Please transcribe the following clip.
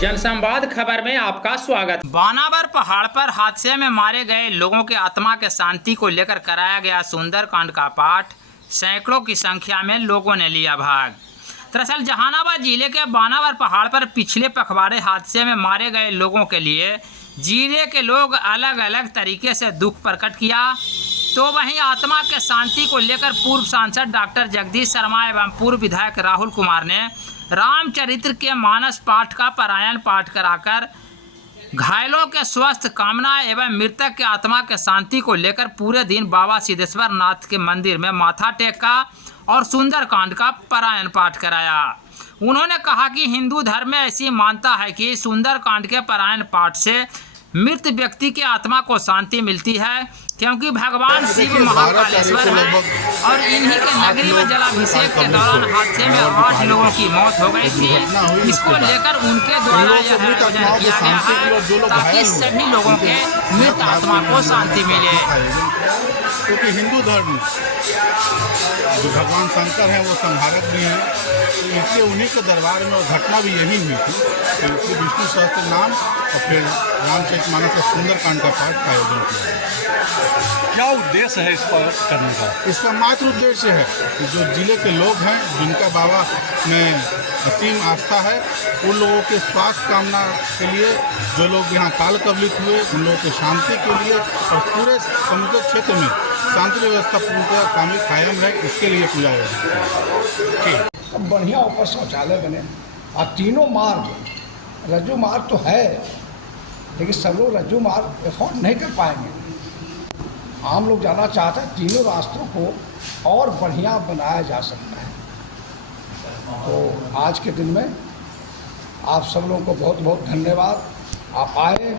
जनसंवाद खबर में आपका स्वागत। बानावर पहाड़ पर हादसे में मारे गए लोगों के आत्मा के शांति को लेकर कराया गया सुंदरकांड का पाठ सैकड़ों की संख्या में लोगों ने लिया भाग। दरअसल जहानाबाद जिले के बानावर पहाड़ पर पिछले पखवाड़े हादसे में मारे गए लोगों के लिए जिले के लोग अलग अलग तरीके से दुख प्रकट किया। तो वहीं आत्मा के शांति को लेकर पूर्व सांसद डॉक्टर जगदीश शर्मा एवं पूर्व विधायक राहुल कुमार ने रामचरित्र के मानस पाठ का पारायण पाठ कराकर घायलों के स्वस्थ कामना एवं मृतक के आत्मा के शांति को लेकर पूरे दिन बाबा सिद्धेश्वर नाथ के मंदिर में माथा टेका और सुंदरकांड का पारायण पाठ कराया। उन्होंने कहा कि हिंदू धर्म में ऐसी मान्यता है कि सुंदरकांड के पारायण पाठ से मृत व्यक्ति की आत्मा को शांति मिलती है, क्योंकि भगवान शिव महाकालेश्वर है और इन्हीं के नगरी में जलाभिषेक के दौरान हादसे में 8 लोगों की मौत हो गई थी। इसको लेकर उनके द्वारा यह आयोजन किया गया है ताकि सभी लोगों के मृत आत्मा को शांति मिले। क्योंकि हिंदू धर्म जो भगवान शंकर हैं वो संहारक भी हैं, तो इसलिए उन्हीं के दरबार में घटना भी यही हुई थी कि विष्णु सहस्त्र नाम और फिर रामचरितमानस का सुंदरकांड का पाठ का आयोजन किया। क्या उद्देश्य है इस पर करने का? इसका मात्र उद्देश्य है कि जो जिले के लोग हैं जिनका बाबा में असीम आस्था है, उन लोगों के स्वास्थ्य कामना के लिए, जो लोग यहाँ काल कवलित हुए उन लोगों की शांति के लिए और पूरे समग्र क्षेत्र में शांति व्यवस्था पूर्ण कायम है, इसके लिए पूजा है। अब बढ़िया ऊपर शौचालय बने और तीनों मार्ग रज्जू मार्ग तो है, लेकिन सब लोग रज्जू मार्ग एफोर्ड नहीं कर पाएंगे। आम लोग जाना चाहते हैं तीनों रास्तों को और बढ़िया बनाया जा सकता है। तो आज के दिन में आप सब लोगों को बहुत बहुत धन्यवाद। आप आए।